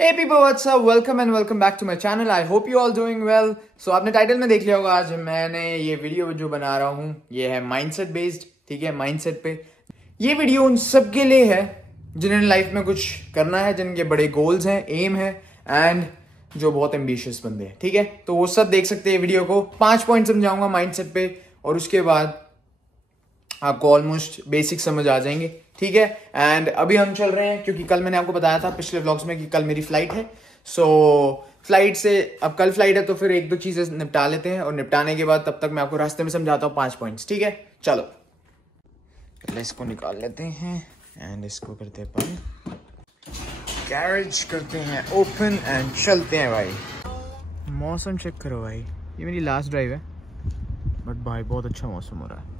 Hey people, what's up? Welcome and welcome back to my channel. I hope you all doing well. So आपने title में देख लिया होगा, आज मैंने ये वीडियो जो बना रहा हूँ ये है माइंडसेट बेस्ड, ठीक है, माइंडसेट पे। ये वीडियो उन सबके लिए है जिन्हें लाइफ में कुछ करना है, जिनके बड़े गोल्स हैं, एम है एंड जो बहुत एम्बिशियस बंदे हैं, ठीक है। तो वो सब देख सकते हैं वीडियो को। 5 पॉइंट समझाऊंगा माइंडसेट पे और उसके बाद आपको ऑलमोस्ट बेसिक समझ आ जाएंगे, ठीक है। एंड अभी हम चल रहे हैं क्योंकि कल मैंने आपको बताया था पिछले व्लॉग्स में कि कल मेरी फ्लाइट है। सो फ्लाइट से अब कल फ्लाइट है तो फिर 1-2 चीजें निपटा लेते हैं और निपटाने के बाद तब तक मैं आपको रास्ते में समझाता हूँ 5 पॉइंट्स, ठीक है। चलो पहले इसको निकाल लेते हैं एंड इसको करते हैं बंद, गैरेज करते हैं ओपन एंड चलते हैं भाई। मौसम चेक करो भाई, ये मेरी लास्ट ड्राइव है बट भाई बहुत अच्छा मौसम हो रहा है।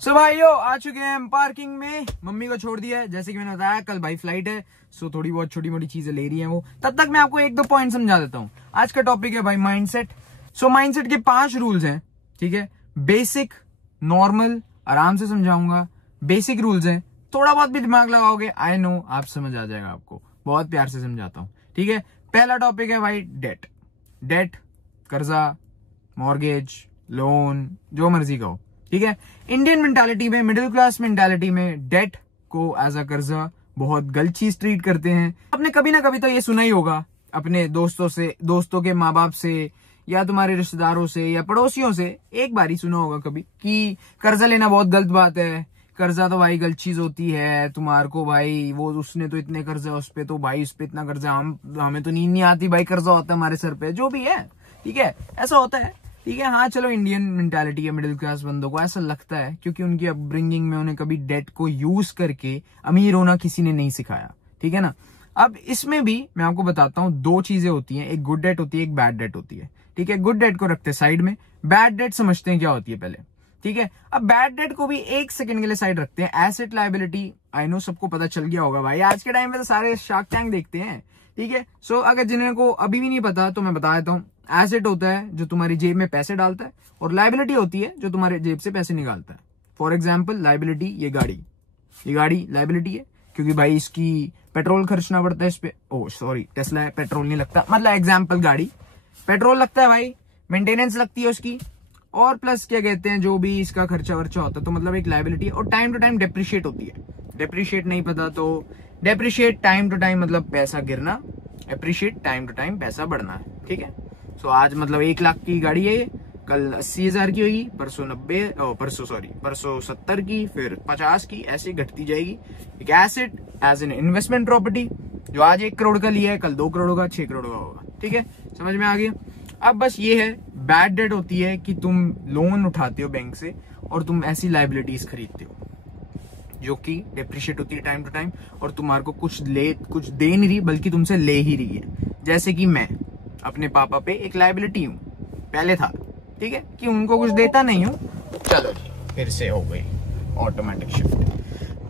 सो भाइयों आ चुके हैं हम पार्किंग में, मम्मी को छोड़ दिया है जैसे कि मैंने बताया, कल भाई फ्लाइट है। सो थोड़ी बहुत छोटी मोटी चीजें ले रही हैं वो, तब तक मैं आपको 1-2 पॉइंट समझा देता हूँ। आज का टॉपिक है भाई माइंडसेट। सो माइंडसेट के 5 रूल्स हैं, ठीक है। बेसिक, नॉर्मल, आराम से समझाऊंगा। बेसिक रूल्स हैं, थोड़ा बहुत भी दिमाग लगाओगे आई नो आप समझ आ जाएगा, आपको बहुत प्यार से समझाता हूँ, ठीक है। पहला टॉपिक है भाई डेट, कर्जा, मॉर्गेज, लोन, जो मर्जी का हो, ठीक है। इंडियन मेंटालिटी में, मिडिल क्लास मेंटालिटी में डेट को एज अ कर्जा बहुत गलत चीज ट्रीट करते हैं। आपने कभी ना कभी तो ये सुना ही होगा अपने दोस्तों से, दोस्तों के माँ बाप से, या तुम्हारे रिश्तेदारों से या पड़ोसियों से एक बार ही सुना होगा कभी कि कर्जा लेना बहुत गलत बात है, कर्जा तो भाई गलत चीज होती है, तुम्हारे को भाई वो उसने तो इतने कर्जा उस पे, तो भाई उस पे इतना कर्जा, हमें तो नींद नहीं आती भाई, कर्जा होता है हमारे सर पे, जो भी है, ठीक है, ऐसा होता है, ठीक है। हाँ चलो इंडियन मेंटालिटी है, मिडिल क्लास बंदों को ऐसा लगता है क्योंकि उनकी अपब्रिंगिंग में उन्हें कभी डेट को यूज करके अमीर होना किसी ने नहीं सिखाया, ठीक है ना। अब इसमें भी मैं आपको बताता हूँ 2 चीजें होती हैं, एक गुड डेट होती है, एक बैड डेट होती है, ठीक है। गुड डेट को रखते हैं साइड में, बैड डेट समझते हैं क्या होती है पहले, ठीक है। अब बैड डेट को भी 1 सेकंड के लिए साइड रखते हैं। एसेट लायबिलिटी, आई नो सबको पता चल गया होगा भाई, आज के टाइम पे तो सारे शार्क टैंक देखते हैं, ठीक है। सो अगर जिन्हें को अभी भी नहीं पता तो मैं बता देता हूँ। एसेट होता है जो तुम्हारी जेब में पैसे डालता है और लायबिलिटी होती है जो तुम्हारे जेब से पैसे निकालता है। फॉर एग्जाम्पल लायबिलिटी, ये गाड़ी लायबिलिटी है क्योंकि भाई इसकी पेट्रोल खर्चना पड़ता है इस पे, ओ सॉरी टेस्ला है, पेट्रोल नहीं लगता, मतलब एग्जाम्पल गाड़ी, पेट्रोल लगता है भाई, मेंटेनेंस लगती है उसकी, और प्लस क्या कहते हैं जो भी इसका खर्चा वर्चा होता है, तो मतलब एक लायबिलिटी है। और टाइम टू टाइम डेप्रिशिएट होती है। डेप्रिशिएट नहीं पता तो डेप्रिशिएट टाइम टू टाइम मतलब पैसा गिरना, एप्रिशिएट टाइम टू टाइम पैसा बढ़ना है, ठीक है। सो आज मतलब 1 लाख की गाड़ी है, कल 80,000 की होगी, परसों 70 की, फिर 50 की, ऐसे घटती जाएगी। एक asset as an investment property जो आज 1 करोड़ का लिया है कल 2 करोड़ का, 6 करोड़ का होगा, ठीक है, समझ में आ गया। अब बस ये है, बैड डेट होती है कि तुम लोन उठाते हो बैंक से और तुम ऐसी लायबिलिटीज खरीदते हो जो कि डेप्रिशिएट होती है टाइम टू टाइम और तुम्हारे को कुछ दे नहीं रही बल्कि तुमसे ले ही रही है। जैसे कि मैं अपने पापा पे एक लायबिलिटी हूँ, पहले था, ठीक है, कि उनको कुछ देता नहीं हूँ। चलो फिर से हो गई ऑटोमेटिक शिफ्ट।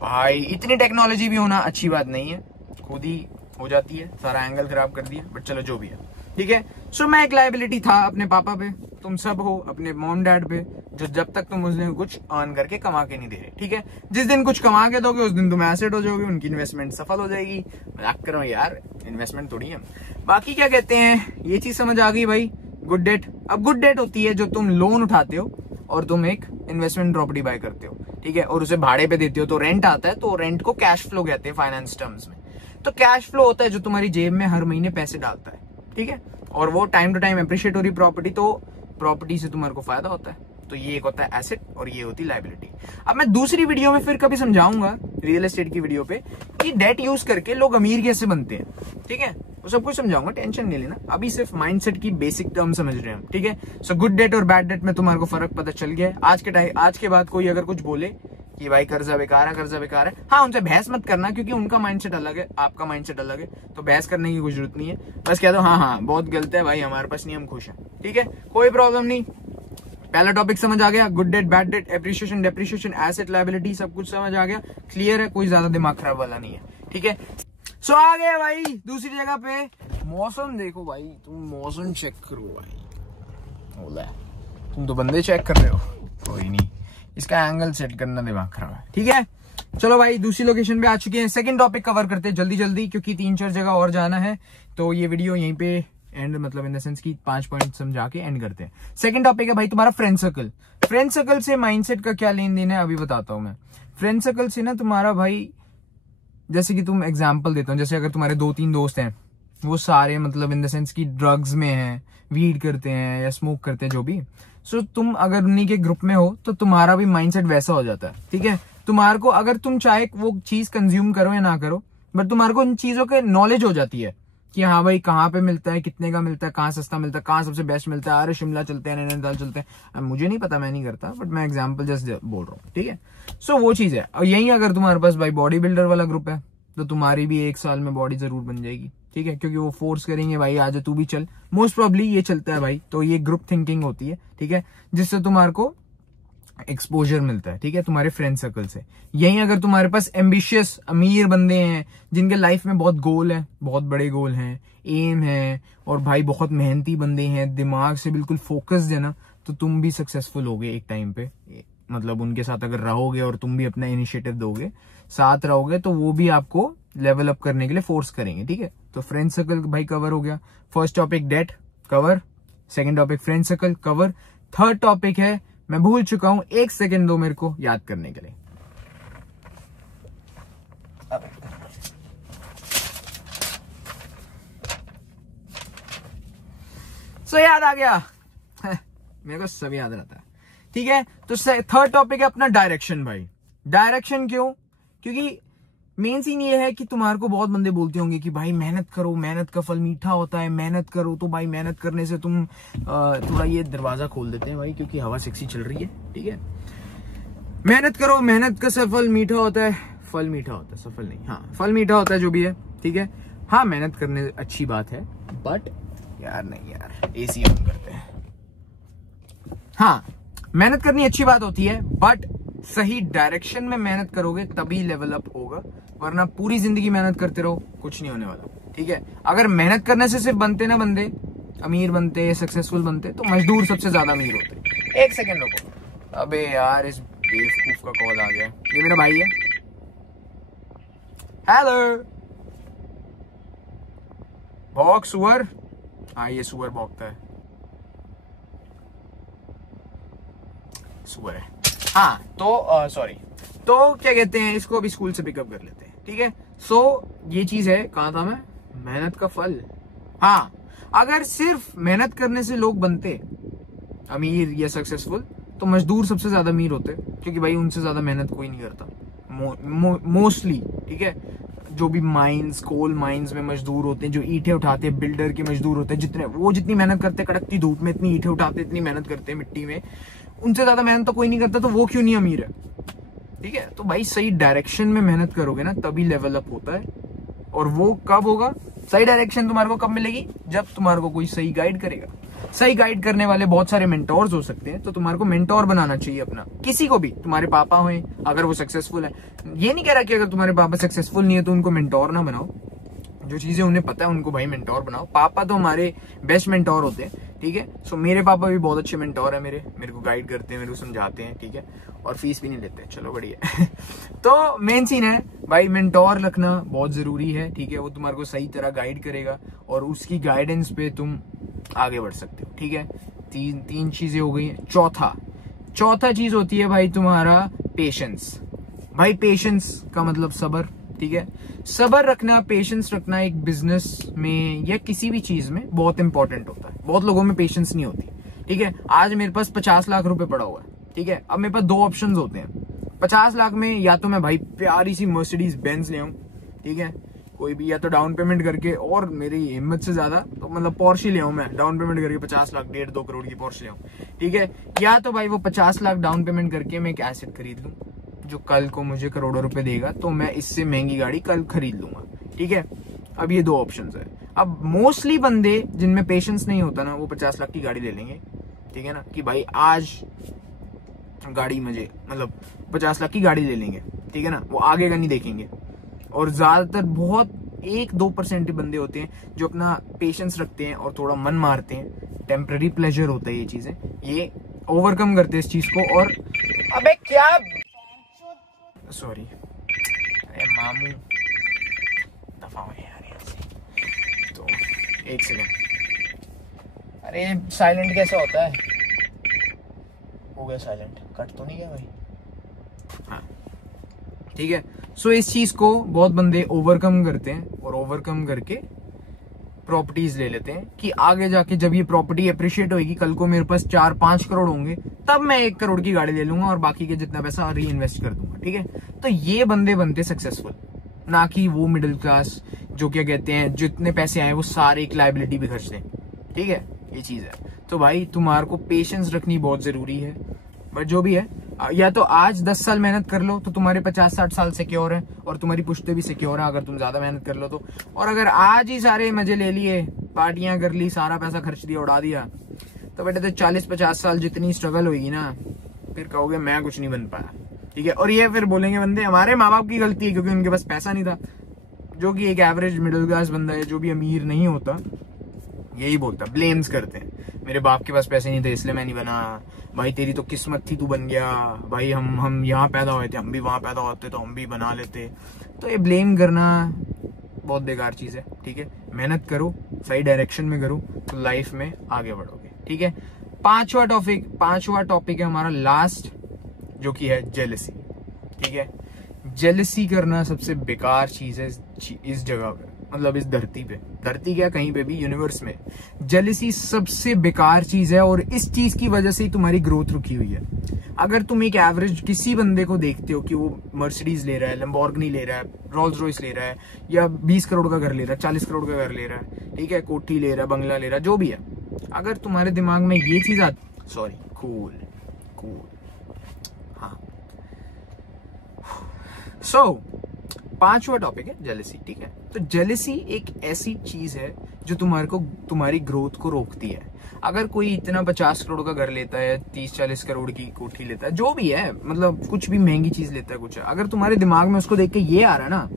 भाई इतनी टेक्नोलॉजी भी होना अच्छी बात नहीं है, खुद ही हो जाती है, सारा एंगल खराब कर दिया, बट चलो जो भी है, ठीक है। सो मैं एक लायबिलिटी था अपने पापा पे, तुम सब हो अपने मॉम डैड पे, जो जब तक तुम उस दिन कुछ अर्न करके कमा के नहीं दे रहे, ठीक है। जिस दिन कुछ कमा के दोगे उस दिन तुम एसेट हो जाओगे, उनकी इन्वेस्टमेंट सफल हो जाएगी। मजाक करो यार, इन्वेस्टमेंट थोड़ी है। बाकी क्या कहते हैं, ये चीज समझ आ गई भाई, गुड डेट। अब गुड डेट होती है जो तुम लोन उठाते हो और तुम एक इन्वेस्टमेंट प्रॉपर्टी बाय करते हो, ठीक है, और उसे भाड़े पे देते हो तो रेंट आता है, तो रेंट को कैश फ्लो कहते हैं फाइनेंस टर्म्स में। तो कैश फ्लो होता है जो तुम्हारी जेब में हर महीने पैसे डालता है, ठीक है, और वो टाइम टू टाइम एप्रिशिएट हो रही प्रॉपर्टी, तो प्रॉपर्टी से तुम्हारे को फायदा होता है। तो ये एक होता है एसेट और ये होती है लायबिलिटी। अब मैं दूसरी वीडियो में फिर कभी समझाऊंगा, रियल एस्टेट की वीडियो पे, कि डेट यूज करके लोग अमीर कैसे बनते हैं, ठीक है, वो सब कुछ समझाऊंगा, टेंशन नहीं लेना। अभी सिर्फ माइंडसेट की बेसिक टर्म समझ रहे हैं हम, ठीक है। सो गुड डेट और बैड डेट में तुम्हारे को फर्क पता चल गया है। आज के बाद कोई अगर कुछ बोले कि भाई कर्जा बेकार है, हाँ उनसे बहस मत करना क्योंकि उनका माइंडसेट अलग है, आपका माइंडसेट अलग है, तो बहस करने की कोई जरूरत नहीं है। बस कह दो हाँ बहुत गलत है भाई, हमारे पास नहीं, हम खुश हैं, ठीक है, कोई प्रॉब्लम नहीं। पहला टॉपिक समझ आ गया, good debt, bad debt, appreciation, depreciation, asset, liability, सब कुछ समझ आ गया, क्लियर है, कोई ज्यादा दिमाग खराब वाला नहीं है, ठीक है। सो आ गया भाई दूसरी जगह पे। मौसम देखो भाई, तुम मौसम चेक करो भाई, बोला तुम तो बंदे चेक कर रहे हो, कोई नहीं, इसका एंगल सेट करना दिमाग खराब है, ठीक है। चलो भाई दूसरी लोकेशन पे आ चुके हैं, सेकंड टॉपिक कवर करते हैं जल्दी जल्दी, क्योंकि 3-4 जगह और जाना है। तो ये वीडियो यहीं पे एंड, मतलब इन द सेंस की 5 पॉइंट समझा के एंड करते हैं। सेकंड टॉपिक है भाई तुम्हारा फ्रेंड सर्कल। फ्रेंड सर्कल से माइंडसेट का क्या लेन देन है अभी बताता हूं मैं। फ्रेंड सर्कल से ना तुम्हारा भाई, जैसे कि तुम एग्जाम्पल देता हूँ, जैसे अगर तुम्हारे 2-3 दोस्त हैं, वो सारे मतलब इन द सेंस की ड्रग्स में हैं, वीड करते हैं या स्मोक करते हैं जो भी, सो तुम अगर उन्हीं के ग्रुप में हो तो तुम्हारा भी माइंडसेट वैसा हो जाता है। ठीक है, तुम्हारे को अगर तुम चाहे वो चीज कंज्यूम करो या ना करो, बट तुम्हारे को इन चीजों के नॉलेज हो जाती है कि हाँ भाई कहाँ पे मिलता है, कितने का मिलता है, कहाँ सस्ता मिलता है, कहाँ सबसे बेस्ट मिलता है, अरे शिमला चलते हैं, नैनीताल चलते हैं। मुझे नहीं पता, मैं नहीं करता, बट मैं एग्जाम्पल जस्ट बोल रहा हूँ। ठीक है, सो वो चीज है। और यही अगर तुम्हारे पास भाई बॉडी बिल्डर वाला ग्रुप है तो तुम्हारी भी 1 साल में बॉडी जरूर बन जाएगी। ठीक है, क्योंकि वो फोर्स करेंगे भाई आजा तू भी चल, मोस्ट प्रोबेबली ये चलता है भाई। तो ये ग्रुप थिंकिंग होती है। ठीक है, जिससे तुम्हारे को एक्सपोजर मिलता है। ठीक है, तुम्हारे फ्रेंड सर्कल से। यही अगर तुम्हारे पास एम्बिशियस अमीर बंदे हैं जिनके लाइफ में बहुत गोल है, बहुत बड़े गोल हैं, एम है, और भाई बहुत मेहनती बंदे हैं, दिमाग से बिल्कुल फोकस्ड है ना, तो तुम भी सक्सेसफुल होगे एक टाइम पे। मतलब उनके साथ अगर रहोगे और तुम भी अपना इनिशिएटिव दोगे, साथ रहोगे, तो वो भी आपको लेवल अप करने के लिए फोर्स करेंगे। ठीक है, तो फ्रेंड सर्कल भाई कवर हो गया। First topic date cover, second topic friend circle cover, third topic है, मैं भूल चुका हूं, 1 सेकेंड दो मेरे को याद करने के लिए। सो याद आ गया मेरे को सब याद रहता है। ठीक है, तो थर्ड टॉपिक है अपना डायरेक्शन भाई। डायरेक्शन क्यों? क्योंकि मेन सीन ये है कि तुम्हारे को बहुत बंदे बोलते होंगे कि भाई मेहनत करो, मेहनत का फल मीठा होता है, मेहनत करो। तो भाई मेहनत करने से तुम थोड़ा ये दरवाजा खोल देते हैं भाई, क्योंकि हवा सेक्सी चल रही है। ठीक है, मेहनत करो, मेहनत का सफल मीठा होता है, फल मीठा होता है, सफल नहीं, हाँ फल मीठा होता है, जो भी है। ठीक है, हाँ मेहनत करने अच्छी बात है, बट यार नहीं यार, एसी ऑन करते हैं। हाँ मेहनत करनी अच्छी बात होती है, बट सही डायरेक्शन में मेहनत करोगे तभी लेवल अप होगा, वरना पूरी जिंदगी मेहनत करते रहो कुछ नहीं होने वाला। ठीक है, अगर मेहनत करने से सिर्फ बनते ना बंदे, अमीर बनते, सक्सेसफुल बनते, तो मजदूर सबसे ज्यादा अमीर होते। 1 सेकेंड रुको, अबे यार इस बेवकूफ का कॉल आ गया। ये मेरा भाई है। हेलो भौंक सुअर। हाँ ये सुअर भौंकता है, सुअर है। हाँ तो सॉरी, तो क्या कहते हैं इसको, अभी स्कूल से पिकअप कर लेते हैं। ठीक है, सो ये चीज है, कहा था मैं, मेहनत का फल। हाँ अगर सिर्फ मेहनत करने से लोग बनते अमीर या सक्सेसफुल, तो मजदूर सबसे ज्यादा अमीर होते, क्योंकि भाई उनसे ज्यादा मेहनत कोई नहीं करता मोस्टली। ठीक है, जो भी माइंस, कोल माइंस में मजदूर होते हैं, जो ईंटें उठाते हैं, बिल्डर के मजदूर होते हैं, जितनी मेहनत करते हैं कड़कती धूप में, इतनी ईंटें उठाते हैं, इतनी मेहनत करते हैं मिट्टी में, उनसे ज्यादा मेहनत तो कोई नहीं करता, तो वो क्यों नहीं अमीर है। ठीक है, तो भाई सही डायरेक्शन में मेहनत करोगे ना तभी लेवल अप होता है। और वो कब होगा, सही डायरेक्शन तुम्हारे को कब मिलेगी, जब तुम्हारे को कोई सही गाइड करेगा। सही गाइड करने वाले बहुत सारे मेंटोर्स हो सकते हैं, तो तुम्हारे को मेंटोर बनाना चाहिए अपना, किसी को भी। तुम्हारे पापा हो अगर वो सक्सेसफुल है, ये नहीं कह रहा कि अगर तुम्हारे पापा सक्सेसफुल नहीं है तो उनको मेंटोर ना बनाओ, जो चीजें उन्हें पता है उनको भाई मेंटोर बनाओ। पापा तो हमारे बेस्ट मेंटोर होते हैं। ठीक है, सो मेरे पापा भी बहुत अच्छे मेंटोर है, मेरे को गाइड करते हैं, मेरे को समझाते हैं। ठीक है, और फीस भी नहीं लेते, चलो बढ़िया तो मेन सीन है भाई, मेंटोर रखना बहुत जरूरी है। ठीक है, वो तुम्हारे को सही तरह गाइड करेगा और उसकी गाइडेंस पे तुम आगे बढ़ सकते हो। ठीक है, तीन चीजें हो गई हैं। चौथा चीज होती है भाई तुम्हारा पेशेंस। भाई पेशेंस का मतलब सबर। ठीक है, सबर रखना, पेशेंस रखना एक बिजनेस में या किसी भी चीज में बहुत इंपॉर्टेंट होता है। बहुत लोगों में पेशेंस नहीं होती। ठीक है, आज मेरे पास 50 लाख रुपए पड़ा हुआ है। ठीक है, अब मेरे पास 2 ऑप्शंस होते हैं। 50 लाख में या तो मैं भाई प्यारी सी मर्सिडीज बेंज ले आऊं, ठीक है, कोई भी, या तो डाउन पेमेंट करके, और मेरी हिम्मत से ज्यादा तो मतलब पोर्शे ले आऊं मैं, डाउन पेमेंट करके 50 लाख, 1.5-2 करोड़ की पोर्शे ले आऊं। ठीक है, या तो भाई वो 50 लाख डाउन पेमेंट करके मैं एक एसेट खरीद लूं जो कल को मुझे करोड़ों रुपए देगा, तो मैं इससे महंगी गाड़ी कल खरीद लूंगा। ठीक है, अब ये 2 ऑप्शंस है। अब मोस्टली बंदे जिनमें पेशेंस नहीं होता ना, वो 50 लाख की गाड़ी ले लेंगे। ठीक है ना, कि भाई आज गाड़ी मुझे, मतलब 50 लाख की गाड़ी ले लेंगे। ठीक है ना, वो आगे का नहीं देखेंगे। और ज्यादातर बहुत 1-2% बंदे होते हैं जो अपना पेशेंस रखते हैं और थोड़ा मन मारते हैं। टेम्पररी प्लेजर होता है ये चीजें, ये ओवरकम करते हैं इस चीज को। और अबे क्या, सॉरी अरे मामू दफा हो यार यहाँ से। तो एक सेकेंड, अरे साइलेंट कैसे होता है? हो गया साइलेंट, कट तो नहीं गया भाई? हाँ ठीक है। सो इस चीज को बहुत बंदे ओवरकम करते हैं और ओवरकम करके प्रॉपर्टीज ले लेते हैं कि आगे जाके जब ये प्रॉपर्टी अप्रिशिएट होगी, कल को मेरे पास 4-5 करोड़ होंगे, तब मैं 1 करोड़ की गाड़ी ले लूंगा और बाकी के जितना पैसा री इन्वेस्ट कर दूंगा। ठीक है, तो ये बंदे बनते सक्सेसफुल, ना कि वो मिडिल क्लास जो क्या कहते हैं जितने पैसे आए वो सारे एक लाइबिलिटी भी खर्च दें। ठीक है, ये चीज है। तो भाई तुम्हारे को पेशेंस रखनी बहुत जरूरी है। बट जो भी है, या तो आज 10 साल मेहनत कर लो तो तुम्हारे 50-60 साल सिक्योर है और तुम्हारी पुश्ते भी सिक्योर है अगर तुम ज्यादा मेहनत कर लो तो। और अगर आज ही सारे मजे ले लिए, पार्टियां कर ली, सारा पैसा खर्च दिया, उड़ा दिया, तो बेटे तो 40-50 साल जितनी स्ट्रगल होगी ना, फिर कहोगे मैं कुछ नहीं बन पाया। ठीक है, और ये फिर बोलेंगे बंदे हमारे माँ बाप की गलती है क्योंकि उनके पास पैसा नहीं था। जो कि एक एवरेज मिडिल क्लास बंदा है जो भी अमीर नहीं होता यही बोलता, ब्लेम्स करते हैं, मेरे बाप के पास पैसे नहीं थे इसलिए मैं नहीं बना, भाई तेरी तो किस्मत थी तू बन गया, भाई हम यहाँ पैदा हुए थे, हम भी वहां पैदा होते तो हम भी बना लेते। तो ये ब्लेम करना बहुत बेकार चीज है। ठीक है, मेहनत करो, सही डायरेक्शन में करो तो लाइफ में आगे बढ़ोगे। ठीक है, पांचवा टॉपिक है हमारा लास्ट, जो कि है जेलसी। ठीक है, जेलसी करना सबसे बेकार चीज है इस जगह पे, मतलब इस धरती पे, धरती क्या कहीं पे भी, यूनिवर्स में जेलसी सबसे बेकार चीज है और इस चीज की वजह से ही तुम्हारी ग्रोथ रुकी हुई है। अगर तुम एक एवरेज किसी बंदे को देखते हो कि वो मर्सिडीज ले रहा है, लैम्बोर्गिनी ले रहा है, रोल्स रॉयस ले रहा है, या 20 करोड़ का घर ले रहा है, 40 करोड़ का घर ले रहा है, ठीक है, कोठी ले रहा है, बंगला ले रहा है, जो भी है, अगर तुम्हारे दिमाग में ये चीज आती, सॉरी कूल हाँ, सो पांचवा टॉपिक है जेलसी। ठीक है, तो जेलसी एक ऐसी चीज है जो तुम्हारी ग्रोथ को रोकती है। अगर कोई इतना 50 करोड़ का घर लेता है, 30-40 करोड़ की कोठी लेता है, जो भी है, मतलब कुछ भी महंगी चीज लेता है, कुछ है, अगर तुम्हारे दिमाग में उसको देख के ये आ रहा है ना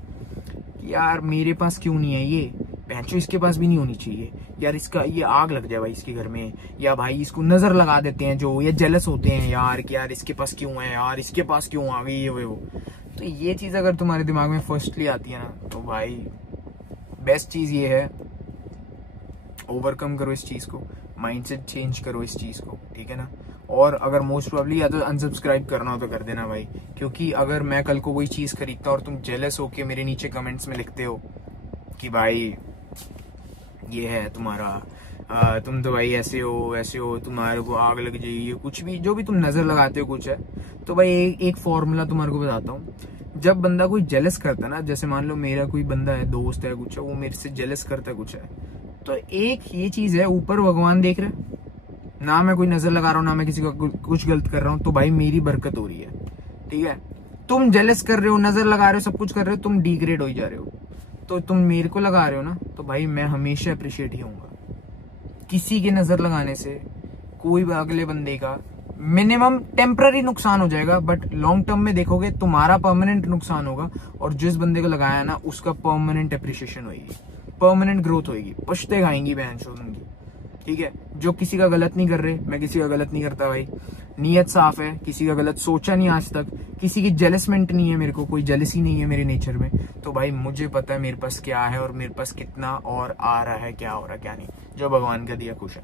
कि यार मेरे पास क्यों नहीं है ये, पैंचो इसके पास भी नहीं होनी चाहिए यार, इसका ये आग लग जाए भाई इसके घर में, या भाई इसको नजर लगा देते हैं जो, या जेलस होते हैं यार कि यार इसके पास क्यों है, यार इसके पास क्यों आ गई, ये वो। तो ये चीज अगर तुम्हारे दिमाग में फर्स्टली आती है ना, तो भाई बेस्ट चीज ये है, ओवरकम करो इस चीज को, माइंडसेट चेंज करो इस चीज को। ठीक है ना, और अगर मोस्ट प्रोबेबली या तो अनसब्सक्राइब करना हो तो कर देना भाई, क्योंकि अगर मैं कल को कोई चीज खरीदता और तुम जेलस होके मेरे नीचे कमेंट्स में लिखते हो कि भाई ये है तुम्हारा, तुम तो भाई ऐसे हो वैसे हो, तुम्हारे को आग लग जाएगी, कुछ भी जो भी तुम नजर लगाते हो कुछ है, तो भाई एक फॉर्मूला तुम्हारे को बताता हूँ। जब बंदा कोई जेलस करता है ना, जैसे मान लो मेरा कोई बंदा है, दोस्त है, कुछ है, वो मेरे से जेलस करता है कुछ है, तो एक ये चीज है, ऊपर भगवान देख रहे हैं ना, मैं कोई नजर लगा रहा हूँ ना मैं किसी का कुछ गलत कर रहा हूँ, तो भाई मेरी बरकत हो रही है। ठीक है, तुम जेलस कर रहे हो, नजर लगा रहे हो, सब कुछ कर रहे हो, तुम डिग्रेड हो जा रहे हो, तो तुम मेरे को लगा रहे हो ना, तो भाई मैं हमेशा अप्रिशिएट ही होऊंगा। किसी के नजर लगाने से कोई अगले बंदे का मिनिमम टेम्पररी नुकसान हो जाएगा, बट लॉन्ग टर्म में देखोगे तुम्हारा परमानेंट नुकसान होगा, और जिस बंदे को लगाया ना उसका परमानेंट अप्रिशिएशन होगी, परमानेंट ग्रोथ होगी, पछते खाएंगी बहन चोद उनकी। ठीक है, जो किसी का गलत नहीं कर रहे, मैं किसी का गलत नहीं करता भाई, नीयत साफ है, किसी का गलत सोचा नहीं आज तक, किसी की जेलसमेंट नहीं है, मेरे को कोई जेलसी नहीं है मेरे नेचर में, तो भाई मुझे पता है मेरे पास क्या है और मेरे पास कितना और आ रहा है, क्या हो रहा है क्या नहीं, जो भगवान का दिया खुश है।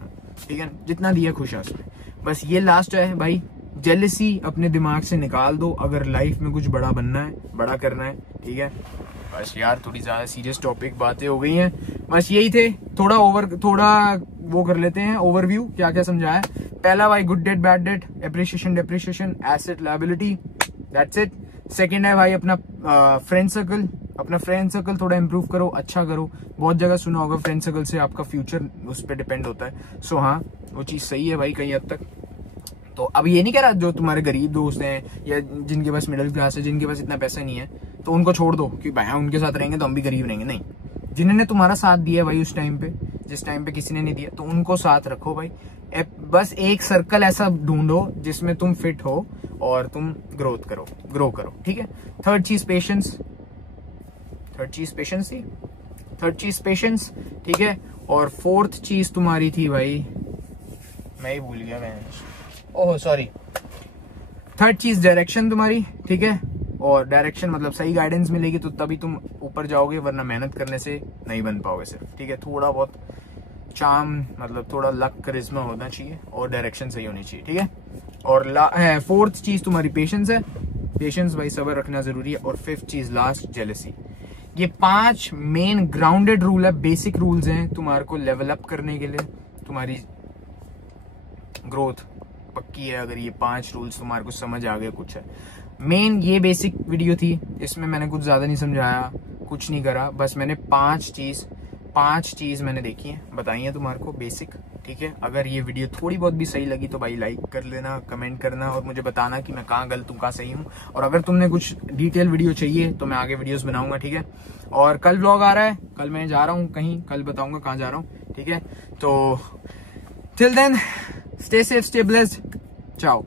ठीक है, जितना दिया खुश है उसमें। बस ये लास्ट है भाई, जेलसी अपने दिमाग से निकाल दो अगर लाइफ में कुछ बड़ा बनना है, बड़ा करना है। ठीक है, बस यार थोड़ी ज्यादा सीरियस टॉपिक बातें हो गई हैं, बस यही थे, थोड़ा वो कर लेते हैं ओवरव्यू, क्या क्या समझाया। पहला भाई good debt bad debt, appreciation depreciation, asset liability, that's it. Second है भाई अपना फ्रेंड सर्कल थोड़ा इंप्रूव करो, अच्छा करो। बहुत जगह सुना होगा फ्रेंड सर्कल से आपका फ्यूचर उस पर डिपेंड होता है, सो हाँ वो चीज सही है भाई कहीं हद तक। तो अब ये नहीं कह रहा जो तुम्हारे गरीब दोस्त हैं या जिनके पास मिडिल क्लास है, जिनके पास इतना पैसा नहीं है, तो उनको छोड़ दो कि भाई उनके साथ रहेंगे तो हम भी गरीब रहेंगे, नहीं। जिन्होंने तुम्हारा साथ दिया भाई उस टाइम पे, जिस टाइम पे किसी ने नहीं दिया, तो उनको साथ रखो भाई। बस एक सर्कल ऐसा ढूंढो जिसमें तुम फिट हो और तुम ग्रो करो। ठीक है, थर्ड चीज पेशेंस। ठीक है, और फोर्थ चीज तुम्हारी थी भाई, मैं ही भूल गया, मैं ओह सॉरी, थर्ड चीज डायरेक्शन तुम्हारी। ठीक है, और डायरेक्शन मतलब सही गाइडेंस मिलेगी तो तभी तुम ऊपर जाओगे, वरना मेहनत करने से नहीं बन पाओगे सिर्फ, ठीक है। थोड़ा बहुत चार्म मतलब थोड़ा लक करिश्मा होना चाहिए और डायरेक्शन सही होनी चाहिए, ठीक है। और फोर्थ चीज तुम्हारी पेशेंस है, पेशेंस भाई सब्र रखना जरूरी है। और फिफ्थ चीज लास्ट जेलसी। ये 5 मेन ग्राउंडेड रूल है, बेसिक रूल्स हैं तुम्हारे को लेवल अप करने के लिए, तुम्हारी ग्रोथ पक्की है अगर ये 5 रूल्स तुम्हारे को समझ आ गए। कुछ है मेन, ये बेसिक वीडियो थी, इसमें मैंने कुछ ज्यादा नहीं समझाया, कुछ नहीं करा, बस मैंने 5 चीज मैंने देखी है, बताई है तुम्हारे को बेसिक, ठीक है। अगर ये वीडियो थोड़ी बहुत भी सही लगी तो भाई लाइक कर लेना, कमेंट करना और मुझे बताना कि मैं कहाँ गलत हूँ कहाँ सही हूँ। और अगर तुमने कुछ डिटेल वीडियो चाहिए तो मैं आगे वीडियोस बनाऊंगा, ठीक है। और कल व्लॉग आ रहा है, कल मैं जा रहा हूँ कहीं, कल बताऊंगा कहाँ जा रहा हूँ, ठीक है। तो till then stay safe, stay blessed, चाओ।